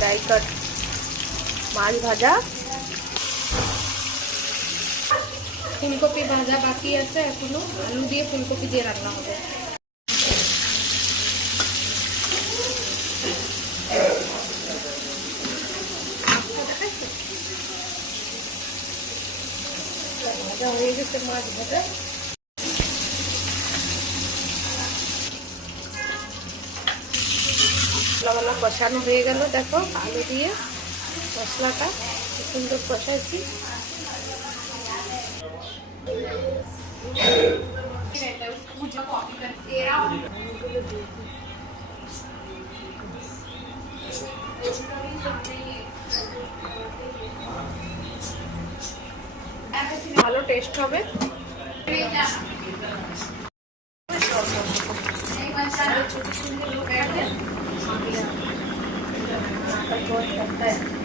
ড্রাই কাট মাছ ভাজা, ফুলকপি ভাজা বাকি আছে এখনো, আলু দিয়ে ফুলকপি দিয়ে রান্না হবে। ভাজা হয়ে গেছে মাছ ভাজা। মশলা কষানো হয়ে গেল, দেখো আলু দিয়ে মশলাটা কি সুন্দর কষাইছি। ভালো টেস্ট হবে। ছোট ছোট